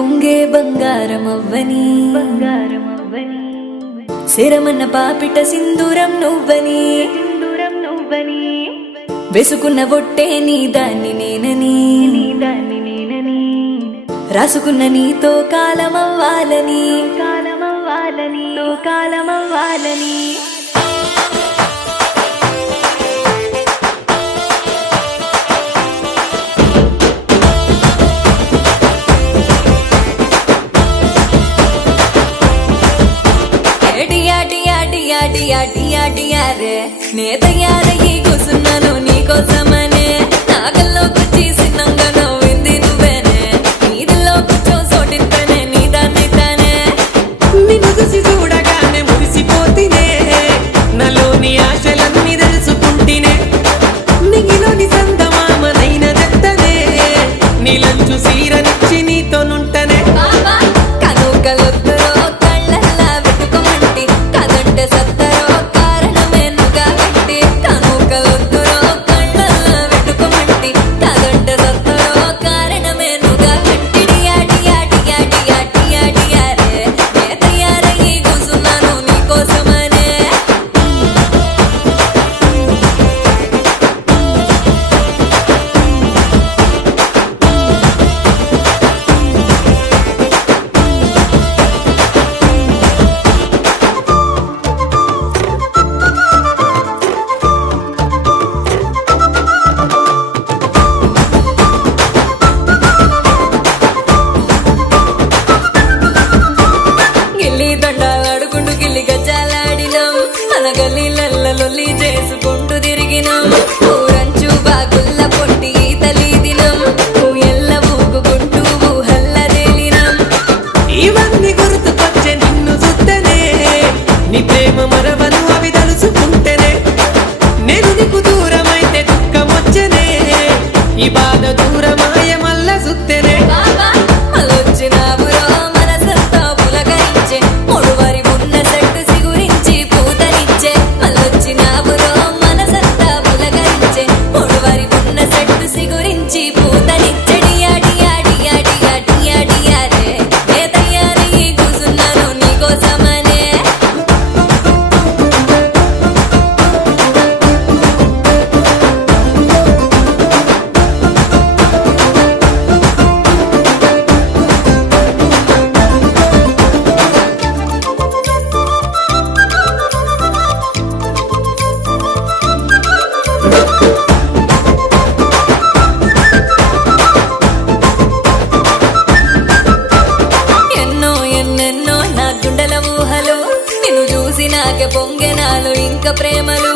కొంగే బంగారమవ్వని శరమన్న పాపిట సింధూరం నువ్వని వేసుకున్న బొట్టే నీ దాన్ని నేనని రాసుకున్న నీతో కాలమవ్వాలని నే తయారయ్యి కూసున్నాను నీకోసమనే నాగల్లో కుచ్చి సిన్నంగా నవ్వింది నువ్వేనే నీదిలో కూర్చో సోటింతనే నీ దాన్ని తానే నిన్ను చూసి చూడగానే మురిసిపోతినే నాలోని ఆశలన్నీ తెలుసుకుంటేనే నిగిలోని సందమామనైన దత్తనే నీలంచు సీరనిచ్చి నీతోనుంటనే కనుకలొద్దరో కళ్ళల్లా వెతుకమంటి కదంటే సత్తరో కారణమే నుగా గట్టి కనుకలొద్దరో కళ్ళల్లా వెతుకమంటి కదంటే సత్తరో కారణమే నుగా గట్టి డియారే నే తయారయ్యి కూసున్నాను నీకోసమనే గిల్లి దండాలాడుకుంటూ గిల్లి గజ్జాలాడినాం మన గల్లీలల్ల లొల్లి చేసుకుంటూ తిరిగినాం ఊరంచు బాగుల్ల పొట్టి ఈతలీదినాం ఊయల్ల ఊగుకుంటూ ఊహల్ల తేలినాం ఇవన్నీ గుర్తుకొచ్చే నిన్ను చూస్తేనే నీ ప్రేమ మరవను అవి తలుచుకుంటేనే నేను నీకు దూరమైతే దుఃఖమొచ్చనే ఈ బాధ దూరమాయ మల్ల చూస్తేనే మళ్ళొచ్చినావురో మనసంతా పులకరించే ముడువరి ఉన్న చెట్టు సిగురించి పూతనిచ్చే మళ్ళొచ్చినావురో మనసంతా పులకరించే ముడువరి ఉన్న చెట్టు సిగురించి పూతనిచ్చే డియారే నే తయారయ్యి కూసున్నాను నీకోసమనే ఎన్నెన్నో నా గుండెల ఊహలు నిన్ను చూసి నాకే పొంగెనాలు ఇంకా ప్రేమలు